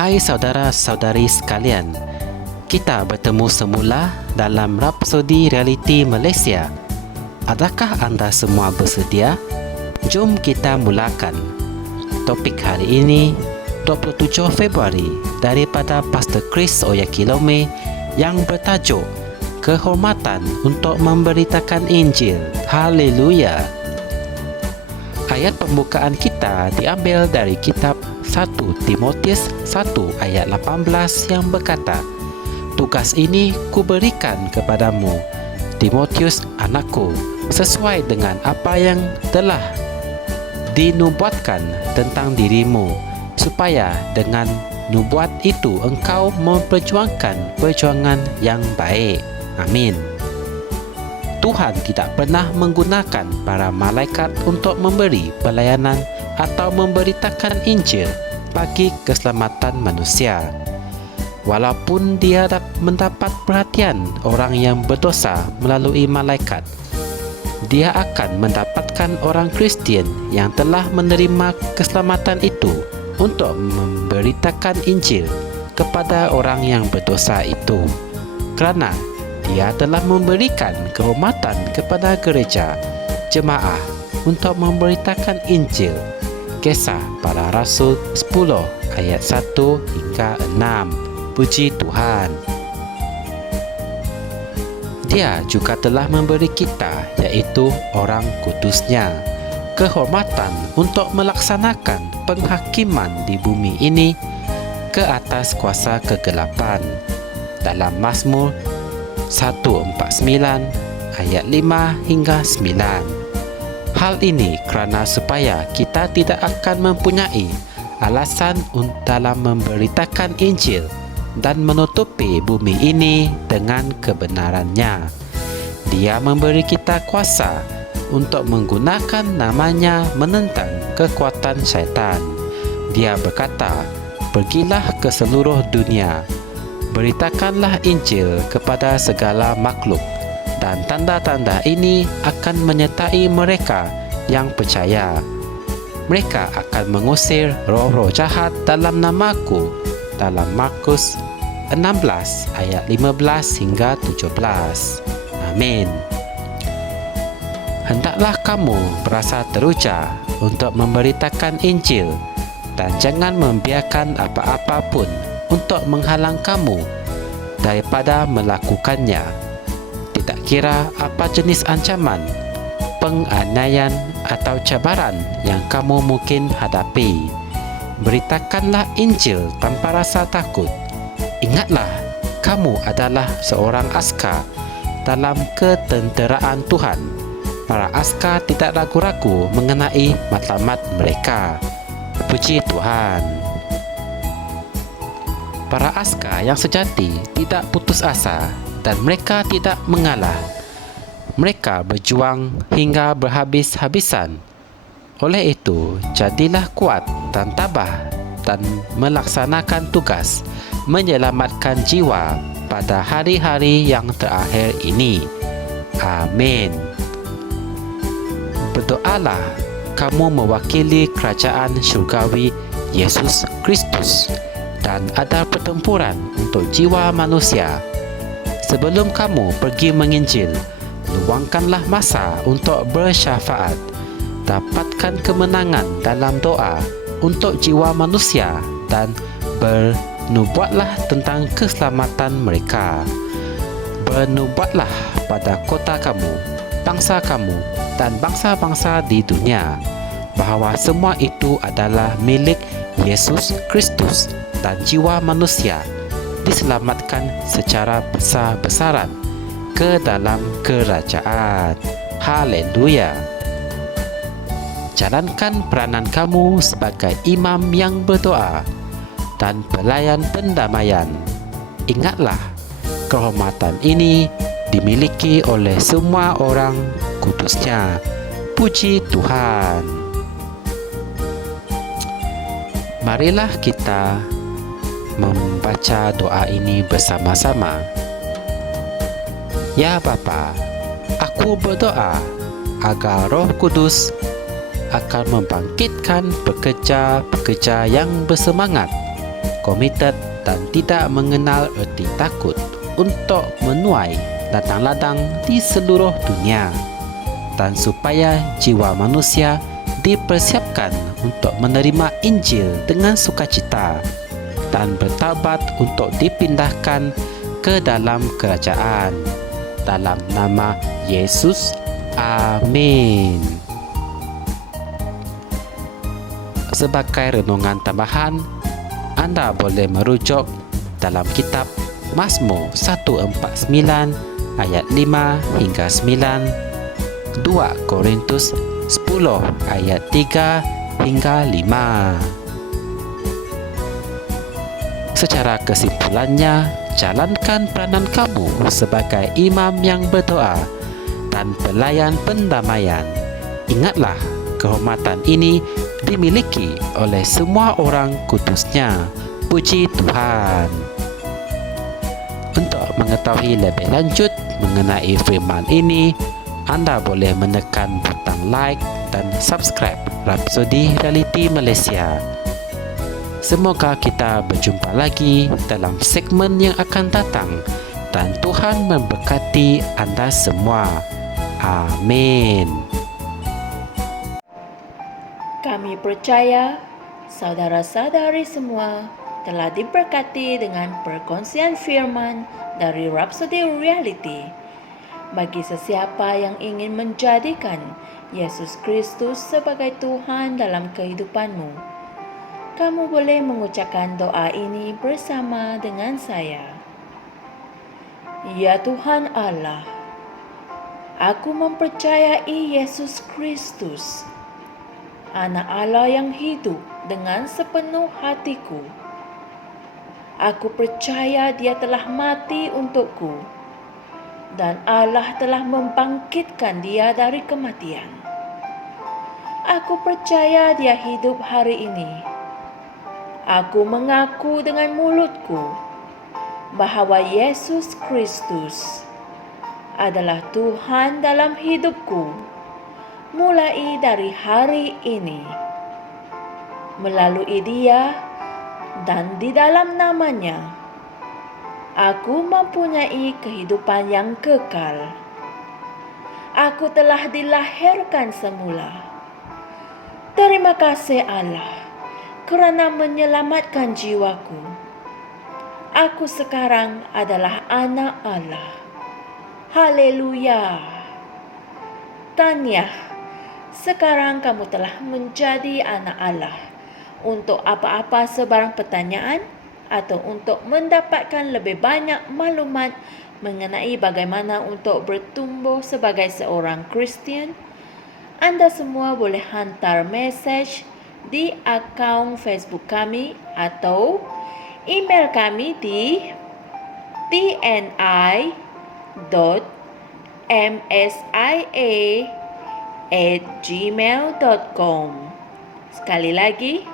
Hai saudara-saudari sekalian, kita bertemu semula dalam Rapsodi Realiti Malaysia. Adakah anda semua bersedia? Jom kita mulakan. Topik hari ini, 27 Februari, daripada Pastor Chris Oyakilome yang bertajuk Kehormatan untuk Memberitakan Injil. Haleluya! Ayat pembukaan kita diambil dari kitab 1 Timotius 1 ayat 18 yang berkata, "Tugas ini kuberikan kepadamu, Timotius anakku, sesuai dengan apa yang telah dinubuatkan tentang dirimu, supaya dengan nubuat itu engkau memperjuangkan perjuangan yang baik." Amin. Tuhan tidak pernah menggunakan para malaikat untuk memberi pelayanan atau memberitakan Injil bagi keselamatan manusia. Walaupun dia mendapat perhatian orang yang berdosa melalui malaikat, dia akan mendapatkan orang Kristian yang telah menerima keselamatan itu untuk memberitakan Injil kepada orang yang berdosa itu, kerana dia telah memberikan kehormatan kepada gereja jemaah untuk memberitakan Injil. Kisah Para Rasul 10 ayat 1 hingga 6. Puji Tuhan. Dia juga telah memberi kita, iaitu orang kudusnya, kehormatan untuk melaksanakan penghakiman di bumi ini ke atas kuasa kegelapan. Dalam Mazmur 149 ayat 5 hingga 9. Hal ini kerana supaya kita tidak akan mempunyai alasan dalam memberitakan Injil dan menutupi bumi ini dengan kebenarannya. Dia memberi kita kuasa untuk menggunakan namanya menentang kekuatan syaitan. Dia berkata, "Pergilah ke seluruh dunia, beritakanlah Injil kepada segala makhluk, dan tanda-tanda ini akan menyertai mereka yang percaya. Mereka akan mengusir roh-roh jahat dalam namaku." Dalam Markus 16 ayat 15 hingga 17. Amin. Hendaklah kamu berasa teruja untuk memberitakan Injil, dan jangan membiarkan apa-apa pun untuk menghalang kamu daripada melakukannya. Tidak kira apa jenis ancaman, penganiayaan atau cabaran yang kamu mungkin hadapi. Beritakanlah Injil tanpa rasa takut. Ingatlah, kamu adalah seorang askar dalam ketenteraan Tuhan. Para askar tidak ragu-ragu mengenai matlamat mereka. Puji Tuhan. Para askar yang sejati tidak putus asa dan mereka tidak mengalah. Mereka berjuang hingga berhabis-habisan. Oleh itu, jadilah kuat dan tabah dan melaksanakan tugas menyelamatkan jiwa pada hari-hari yang terakhir ini. Amin. Berdoalah kamu mewakili kerajaan syurgawi Yesus Kristus dan ada pertempuran untuk jiwa manusia. Sebelum kamu pergi menginjil, luangkanlah masa untuk bersyafaat. Dapatkan kemenangan dalam doa untuk jiwa manusia dan bernubuatlah tentang keselamatan mereka. Bernubuatlah pada kota kamu, bangsa kamu dan bangsa-bangsa di dunia bahawa semua itu adalah milik Yesus Kristus dan jiwa manusia diselamatkan secara besar-besaran ke dalam kerajaan. Haleluya. Jalankan peranan kamu sebagai imam yang berdoa dan pelayan pendamaian. Ingatlah, kehormatan ini dimiliki oleh semua orang kudusnya. Puji Tuhan. Marilah kita membaca doa ini bersama-sama. Ya Bapa, aku berdoa agar Roh Kudus akan membangkitkan pekerja-pekerja yang bersemangat komited dan tidak mengenal erti takut untuk menuai ladang-ladang di seluruh dunia, dan supaya jiwa manusia dipersiapkan untuk menerima Injil dengan sukacita dan bertaubat untuk dipindahkan ke dalam kerajaan. Dalam nama Yesus, amin. Sebagai renungan tambahan, Anda boleh merujuk dalam kitab Mazmur 149 ayat 5 hingga 9, 2 Korintus 10 ayat 3 hingga 5. Secara kesimpulannya, jalankan peranan kamu sebagai imam yang berdoa dan pelayan pendamaian. Ingatlah, kehormatan ini dimiliki oleh semua orang kudusnya. Puji Tuhan. Untuk mengetahui lebih lanjut mengenai firman ini, Anda boleh menekan butang like dan subscribe Rhapsody Reality Malaysia. Semoga kita berjumpa lagi dalam segmen yang akan datang dan Tuhan memberkati Anda semua. Amin. Kami percaya saudara-saudari semua telah diberkati dengan perkongsian firman dari Rhapsody Reality. Bagi sesiapa yang ingin menjadikan Yesus Kristus sebagai Tuhan dalam kehidupanmu, kamu boleh mengucapkan doa ini bersama dengan saya. Ya Tuhan Allah, aku mempercayai Yesus Kristus, Anak Allah yang hidup dengan sepenuh hatiku. Aku percaya Dia telah mati untukku dan Allah telah membangkitkan Dia dari kematian. Aku percaya Dia hidup hari ini. Aku mengaku dengan mulutku bahwa Yesus Kristus adalah Tuhan dalam hidupku mulai dari hari ini. Melalui Dia dan di dalam nama-Nya, aku mempunyai kehidupan yang kekal. Aku telah dilahirkan semula. Terima kasih Allah kerana menyelamatkan jiwaku. Aku sekarang adalah anak Allah. Haleluya. Tahniah, sekarang kamu telah menjadi anak Allah. Untuk apa-apa sebarang pertanyaan atau untuk mendapatkan lebih banyak maklumat mengenai bagaimana untuk bertumbuh sebagai seorang Kristian, Anda semua boleh hantar mesej di akaun Facebook kami atau email kami di tni.msia@gmail.com. Sekali lagi,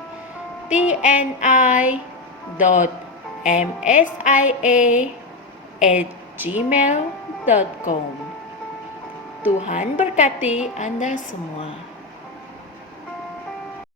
tni.msia@gmail.com. Tuhan berkati Anda semua.